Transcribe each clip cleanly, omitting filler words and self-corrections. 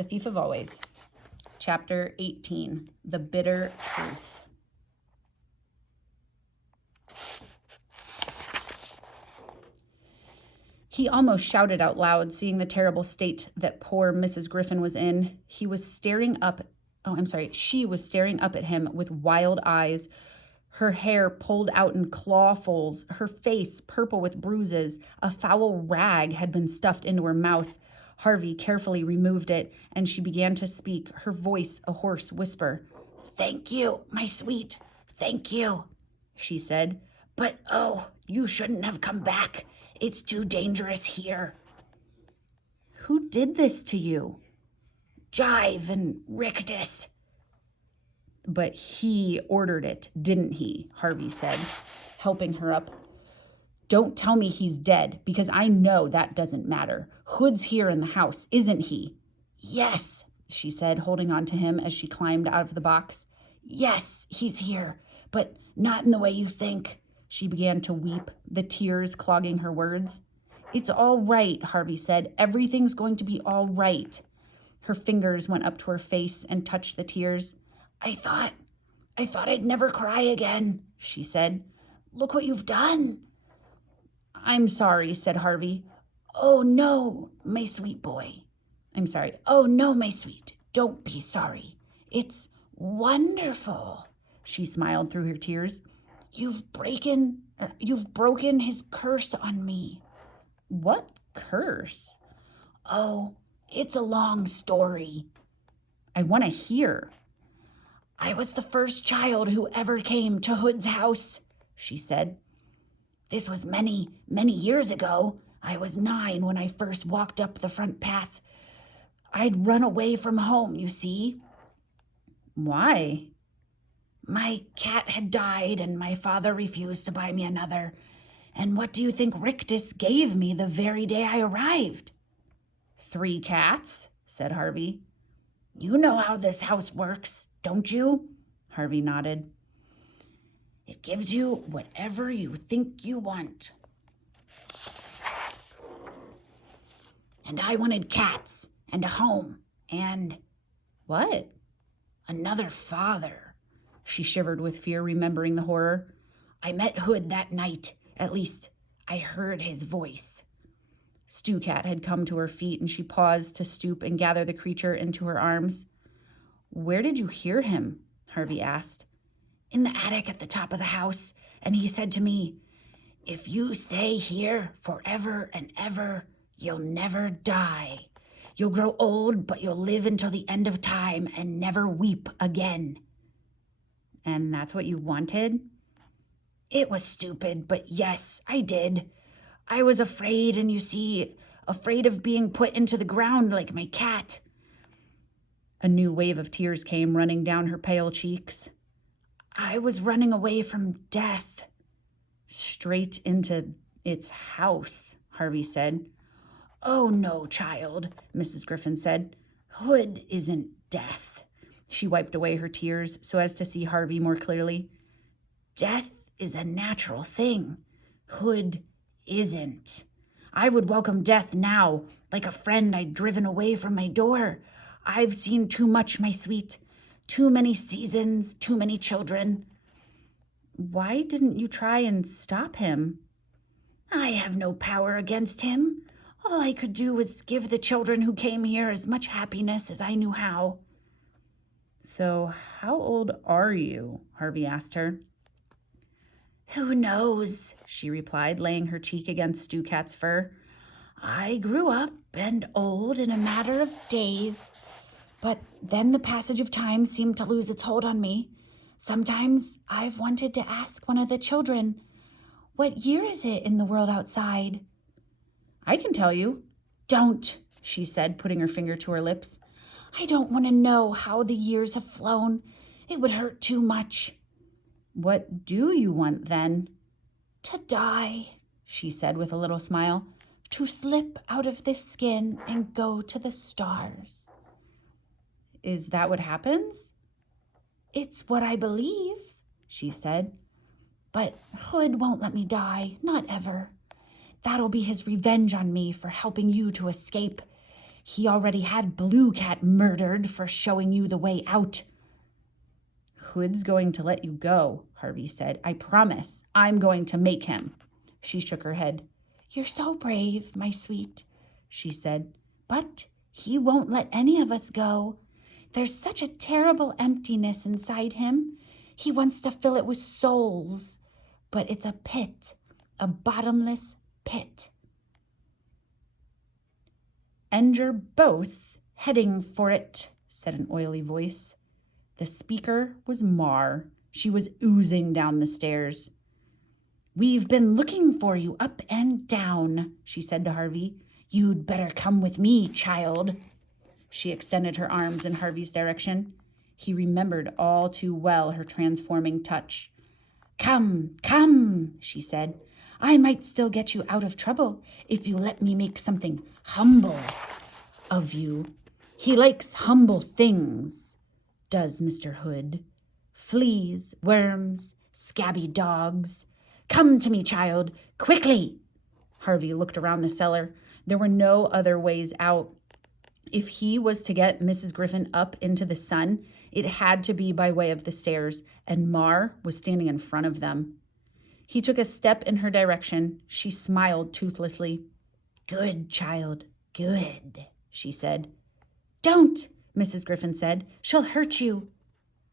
The Thief of Always. Chapter 18, The Bitter Truth. He almost shouted out loud, seeing the terrible state that poor Mrs. Griffin was in. She was staring up at him with wild eyes, her hair pulled out in clawfuls, her face purple with bruises. A foul rag had been stuffed into her mouth. Harvey carefully removed it, and she began to speak, her voice a hoarse whisper. "Thank you, my sweet, thank you," she said. "But, oh, you shouldn't have come back. It's too dangerous here." "Who did this to you?" "Jive and Rictus." "But he ordered it, didn't he?" Harvey said, helping her up. "Don't tell me he's dead, because I know that doesn't matter. Hood's here in the house, isn't he?" "Yes," she said, holding on to him as she climbed out of the box. "Yes, he's here, but not in the way you think." She began to weep, the tears clogging her words. "It's all right," Harvey said. "Everything's going to be all right." Her fingers went up to her face and touched the tears. I thought I'd never cry again," she said. "Look what you've done." "I'm sorry," said Harvey. "Oh, no, my sweet boy. I'm sorry. Oh, no, my sweet. Don't be sorry. It's wonderful." She smiled through her tears. You've broken his curse on me." "What curse?" "Oh, it's a long story." "I want to hear." "I was the first child who ever came to Hood's house," she said. "This was many, many years ago. I was 9 when I first walked up the front path. I'd run away from home, you see." "Why?" "My cat had died, and my father refused to buy me another. And what do you think Rictus gave me the very day I arrived?" "3 cats," said Harvey. "You know how this house works, don't you?" Harvey nodded. "It gives you whatever you think you want. And I wanted cats, and a home, and..." "What?" "Another father." She shivered with fear, remembering the horror. "I met Hood that night. At least, I heard his voice." Stew Cat had come to her feet, and she paused to stoop and gather the creature into her arms. "Where did you hear him?" Harvey asked. "In the attic at the top of the house, and he said to me, 'If you stay here forever and ever, you'll never die. You'll grow old, but you'll live until the end of time and never weep again.'" "And that's what you wanted?" "It was stupid, but yes, I did. I was afraid, and you see, afraid of being put into the ground like my cat." A new wave of tears came running down her pale cheeks. "I was running away from death." "Straight into its house," Harvey said. "Oh, no, child," Mrs. Griffin said. "Hood isn't death." She wiped away her tears so as to see Harvey more clearly. "Death is a natural thing. Hood isn't. I would welcome death now, like a friend I'd driven away from my door. I've seen too much, my sweet. Too many seasons, too many children." "Why didn't you try and stop him?" "I have no power against him. All I could do was give the children who came here as much happiness as I knew how." "So how old are you?" Harvey asked her. "Who knows?" she replied, laying her cheek against Stew Cat's fur. "I grew up and old in a matter of days, but then the passage of time seemed to lose its hold on me. Sometimes I've wanted to ask one of the children, 'What year is it in the world outside?'" "I can tell you." "Don't," she said, putting her finger to her lips. "I don't want to know how the years have flown. It would hurt too much." "What do you want then?" "To die," she said with a little smile. "To slip out of this skin and go to the stars." "Is that what happens?" "It's what I believe," she said. "But Hood won't let me die, not ever. That'll be his revenge on me for helping you to escape. He already had Blue Cat murdered for showing you the way out." "Hood's going to let you go," Harvey said. "I promise. I'm going to make him." She shook her head. "You're so brave, my sweet," she said. "But he won't let any of us go. There's such a terrible emptiness inside him. He wants to fill it with souls. But it's a pit, a bottomless pit." "And you're both heading for it," said an oily voice. The speaker was Mar. She was oozing down the stairs. "We've been looking for you up and down," she said to Harvey. "You'd better come with me, child." She extended her arms in Harvey's direction. He remembered all too well her transforming touch. "Come, come," she said. "I might still get you out of trouble if you let me make something humble of you. He likes humble things, does Mr. Hood. Fleas, worms, scabby dogs. Come to me, child, quickly." Harvey looked around the cellar. There were no other ways out. If he was to get Mrs. Griffin up into the sun, it had to be by way of the stairs, and Mar was standing in front of them. He took a step in her direction. She smiled toothlessly. "Good, child, good," she said. "Don't," Mrs. Griffin said. "She'll hurt you."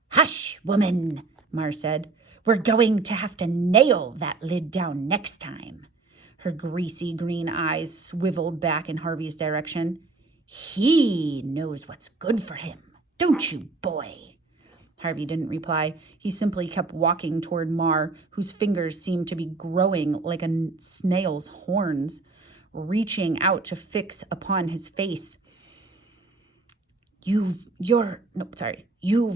"Hush, woman," Mar said. "We're going to have to nail that lid down next time." Her greasy green eyes swiveled back in Harvey's direction. "He knows what's good for him, don't you, boy?" Harvey didn't reply. He simply kept walking toward Mar, whose fingers seemed to be growing like a snail's horns, reaching out to fix upon his face. You've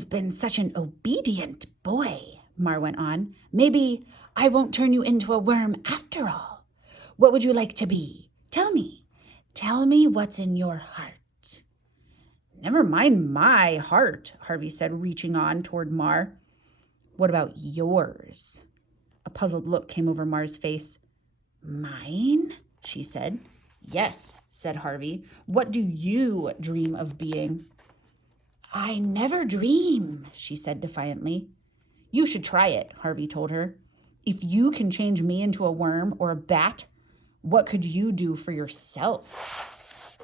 been such an obedient boy," Mar went on. "Maybe I won't turn you into a worm after all. What would you like to be? Tell me. Tell me what's in your heart." "Never mind my heart," Harvey said, reaching on toward Mar. "What about yours?" A puzzled look came over Mar's face. "Mine?" she said. "Yes," said Harvey. "What do you dream of being?" "I never dream," she said defiantly. "You should try it," Harvey told her. "If you can change me into a worm or a bat, what could you do for yourself?"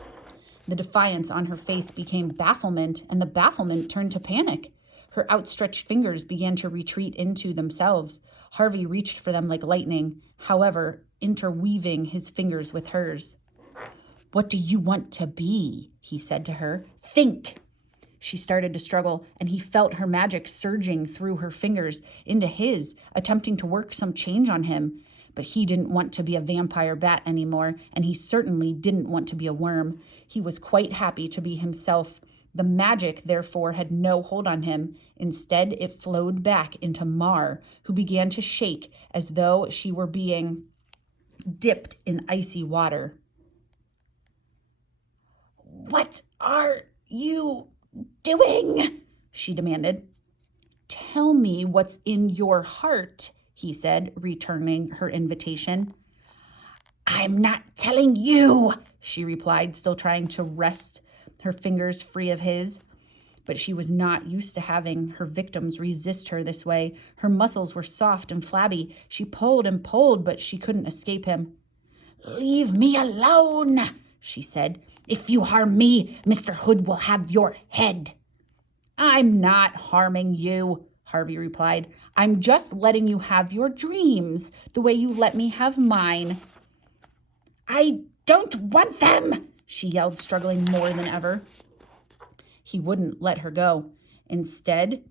The defiance on her face became bafflement, and the bafflement turned to panic. Her outstretched fingers began to retreat into themselves. Harvey reached for them like lightning, however, interweaving his fingers with hers. "What do you want to be?" he said to her. "Think!" She started to struggle, and he felt her magic surging through her fingers into his, attempting to work some change on him. But he didn't want to be a vampire bat anymore, and he certainly didn't want to be a worm. He was quite happy to be himself. The magic, therefore, had no hold on him. Instead, it flowed back into Mar, who began to shake as though she were being dipped in icy water. "What are you doing?" she demanded. "Tell me what's in your heart," he said, returning her invitation. "I'm not telling you," she replied, still trying to wrest her fingers free of his. But she was not used to having her victims resist her this way. Her muscles were soft and flabby. She pulled and pulled, but she couldn't escape him. "Leave me alone," she said. "If you harm me, Mr. Hood will have your head." "I'm not harming you," Harvey replied. "I'm just letting you have your dreams the way you let me have mine." "I don't want them," she yelled, struggling more than ever. He wouldn't let her go. Instead,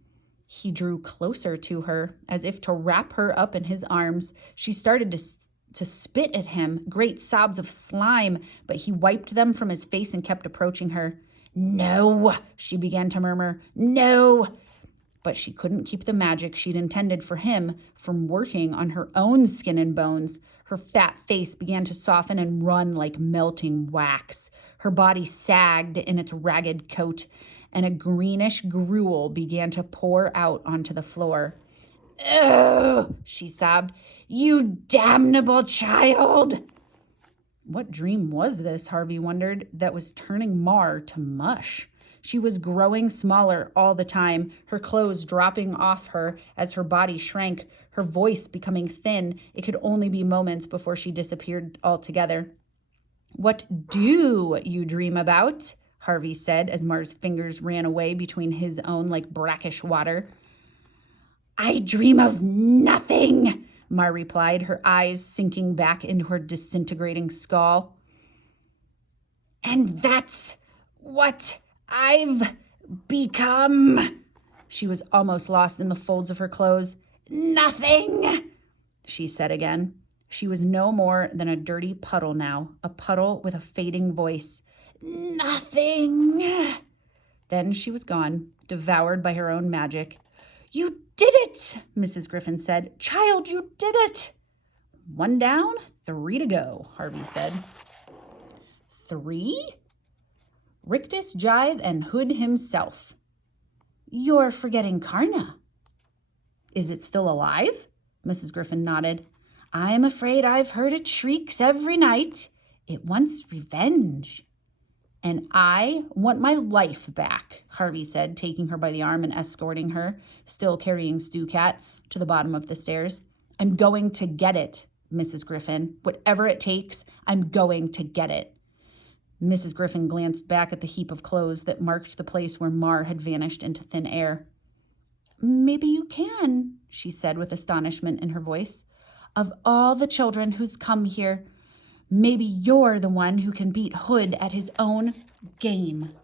he drew closer to her, as if to wrap her up in his arms. She started to spit at him, great sobs of slime, but he wiped them from his face and kept approaching her. "No," she began to murmur. "No." But she couldn't keep the magic she'd intended for him from working on her own skin and bones. Her fat face began to soften and run like melting wax. Her body sagged in its ragged coat, and a greenish gruel began to pour out onto the floor. "Oh," she sobbed, "you damnable child." What dream was this, Harvey wondered, that was turning Mar to mush? She was growing smaller all the time, her clothes dropping off her as her body shrank, her voice becoming thin. It could only be moments before she disappeared altogether. What do you dream about? Harvey said as Mar's fingers ran away between his own like brackish water. I dream of nothing, Mar replied, her eyes sinking back into her disintegrating skull. And that's what I've become. She was almost lost in the folds of her clothes. Nothing, she said again. She was no more than a dirty puddle now, a puddle with a fading voice. Nothing. Then she was gone, devoured by her own magic. You did it, Mrs. Griffin said. Child, you did it. 1 down, 3 to go, Harvey said. 3? Rictus, Jive, and Hood himself. You're forgetting Karna. Is it still alive? Mrs. Griffin nodded. I'm afraid I've heard it shrieks every night. It wants revenge. And I want my life back, Harvey said, taking her by the arm and escorting her, still carrying Stu Cat, to the bottom of the stairs. I'm going to get it, Mrs. Griffin. Whatever it takes, I'm going to get it. Mrs. Griffin glanced back at the heap of clothes that marked the place where Mar had vanished into thin air. Maybe you can, she said with astonishment in her voice. Of all the children who's come here, maybe you're the one who can beat Hood at his own game.